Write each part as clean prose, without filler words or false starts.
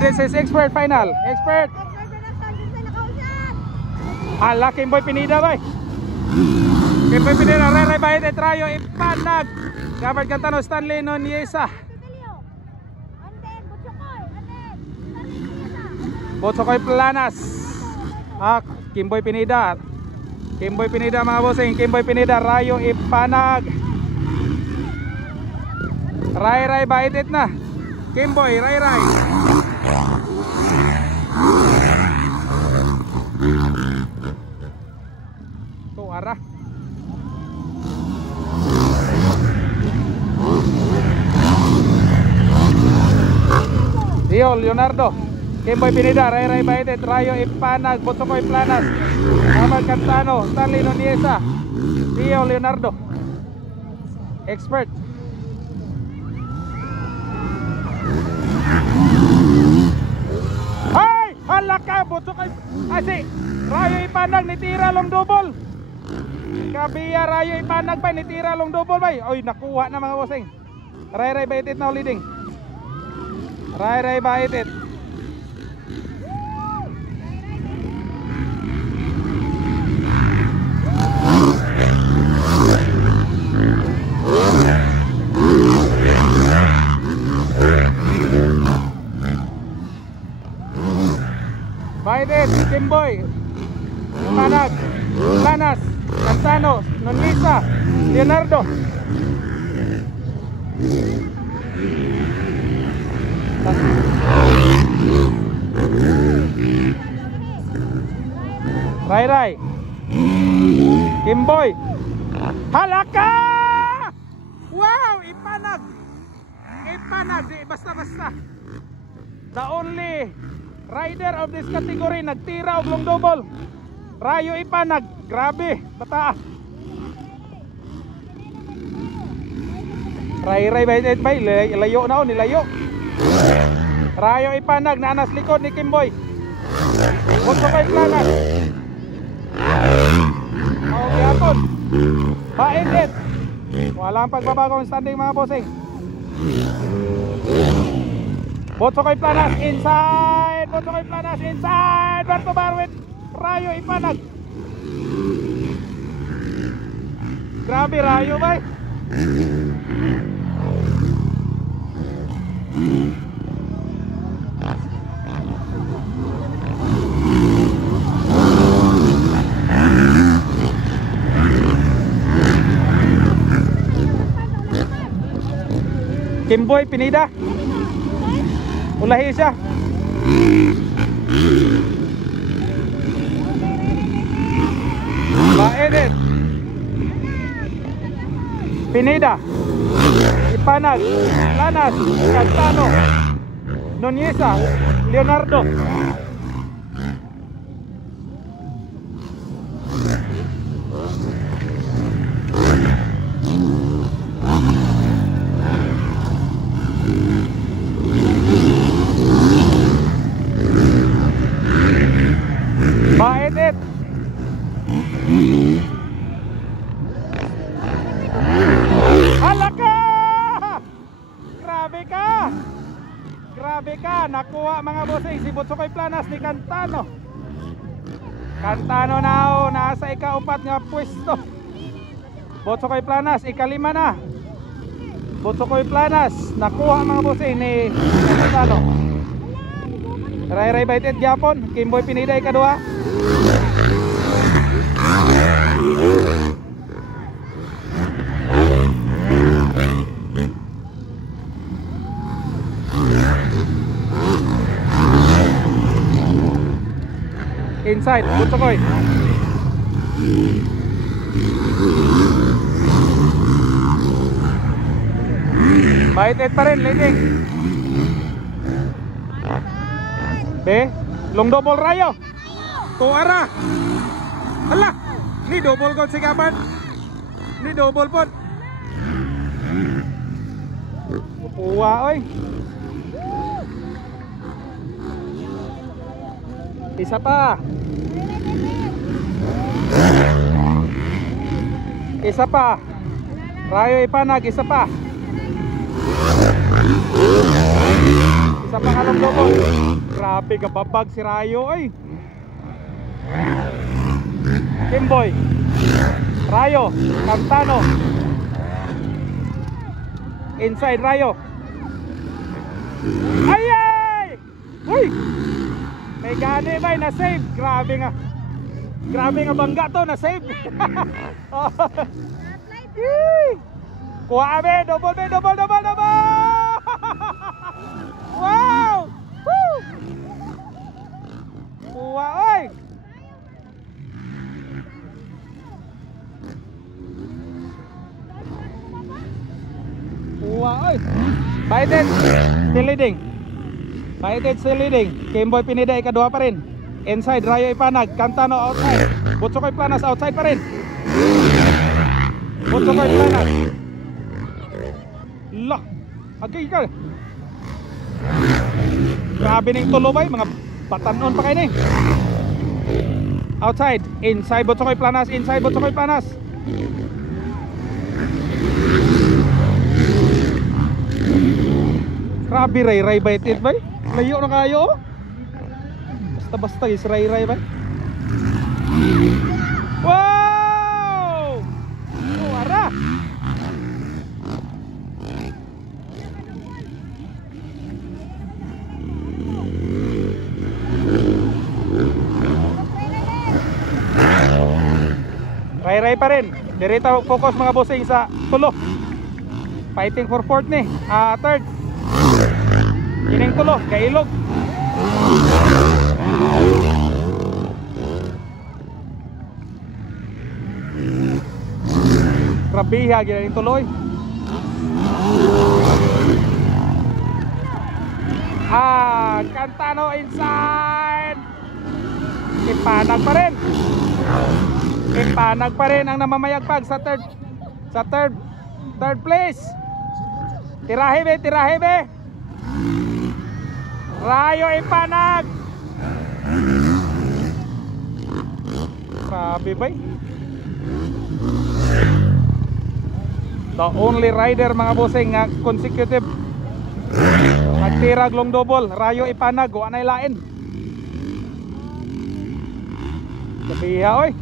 this is expert final. Expert. Hala, Kimboy Pinida bay. Kimboy Pinida, Ray Bahit at Rayo Ipanag. Gabard Cantano, Stanley Noniesa. Botsokoy Planas. Kimboy Pinida. Kimboy Pinida mga bossing. Kimboy Pinida, Rayo Ipanag. Ray Bahit na. Kimboy, Ray. Arah Dio Leonardo, Kimboy Pinida, Ray Bahit, Rayo Ipanag, Botsokoy Planas, Amal Cantano, Stanley Noniesa, Dio Leonardo. Expert. Ay! Halaka! Botsokoy Asi! Rayo Ipanag nitira long double. Kabiya Rayo Ipanag ba nitira long double ba? Oy, nakuha na mga bossing. Ray Bahit na leading. Ray Bahit. Bahit, Kimboy Ipanag, Planas, Cantano, Nonisa, Leonardo. Ray Kimboy Halaka! Wow! Ipanag di basta the only rider of this category nagtira og long double. Rayo Ipanag, grabe, bata. Ray Bahit bay, layo na o, nilayo. Rayo Ipanag, nanas likod ni Kimboy. Botsokoy Planas. Yapon. Bahit. Walang pagbabagong standing mga bossing. Botsokoy Planas inside. Botsokoy Planas inside. Bar to bar with Rayo Ipanag. Grabe Rayo bay. Kimboy Pinida. Ulahi siya. Bahit. Pinida. Ipanag, Planas, Cantano, Noniesa, Leonardo. Bahit. Halaka! Grabe ka! Nakuha mga bossing si Botsokoy Planas ni Cantano. Cantano na o, nasa ika-4 nga pwesto. Botsokoy Planas, ika-5 na. Botsokoy Planas, nakuha mga bossing ni Cantano. Ray Bahit gyapon, Kimboy Pinida ika-2. Inside, Botsokoy. Bahit pa rin, leading. Long double Rayo. Tuara. Hala, ni double gold si Gabard. Ni double pod. Puwa oy. Isa pa. Isa pa. Rayo Ipanag, isa pa. sa pangalong double. Grabe kababag si Rayo ay. Kimboy, Rayo, Cantano. Inside Rayo. Ay ay! Uy! May gani ba na save? Grabe nga. Grabe nga bangga to na save. Kuha abe, double. Wow! Woo! Kuha oy. Kuha oy. Baited still leading. Kimboy Pineda ikaduha pa rin. Inside Rayo Ipanag, Cantano outside. Butsokoy Planas outside pa rin. Butsokoy Planas. Lah, agay ka. Grabe ning tulo bay, mga batanon pa kayo ni. Outside, inside Butsokoy Planas, Grabe ray baited bay. Layo na kayo. Basta is ray bay. Wow! Wara. Ray pa rin. Direta focus mga bossing sa tulo. Fighting for fourth ni. Third. Kining tulo, kailog. Grabiha ginaning tuloy. Cantano inside. Ipanag pa rin ang namamayagpag sa third place. Tirahe be. Rayo Ipanag. Grabe bay. The only rider mga bossing nga consecutive nagtirag long double. Rayo Ipanag, wa na ilain. Sabiha oy.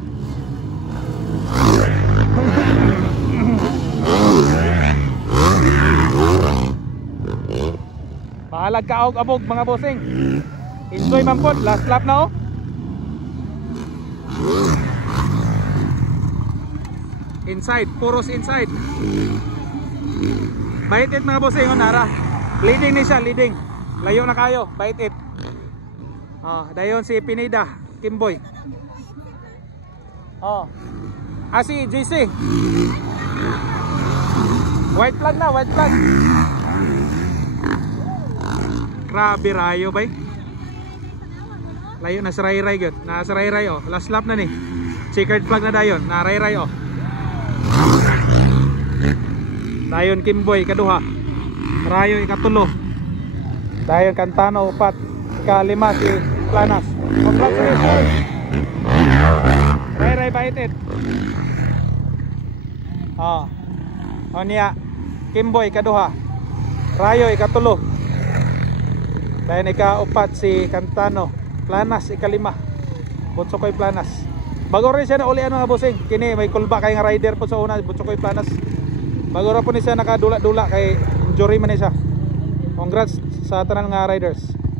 Bahalag kaog abog mga bossing. Enjoy man po, last lap na oh. Inside, puros inside. Bait it mga bossing oh, nara. Leading ni siya, leading. Layo na kayo, bait it. Dayon si Pineda, Kimboy. Si JC. White flag na, white flag. Grabe Rayo bay. Layo na sa Ray gyud. Na sa Ray oh. Last lap na ni. Checkered flag na dayon. Na Ray oh. Dayon Kimboy kaduha. Rayo ikatulo. Dayon Cantano upat. Ikalima si Planas. Congratulations. Ray baited. Niya Kimboy kaduha. Rayo ikatulo. Dayon ikaupat si Cantano. Planas ikalima. Butsokoy Planas. Bago rin siya na ulian mga bossing. Kini may kulba kay nga rider po sa una, Butsokoy Planas. Bago rin po ni siya nakadula-dula kay injury man ni siya. Congrats sa tanan nga riders.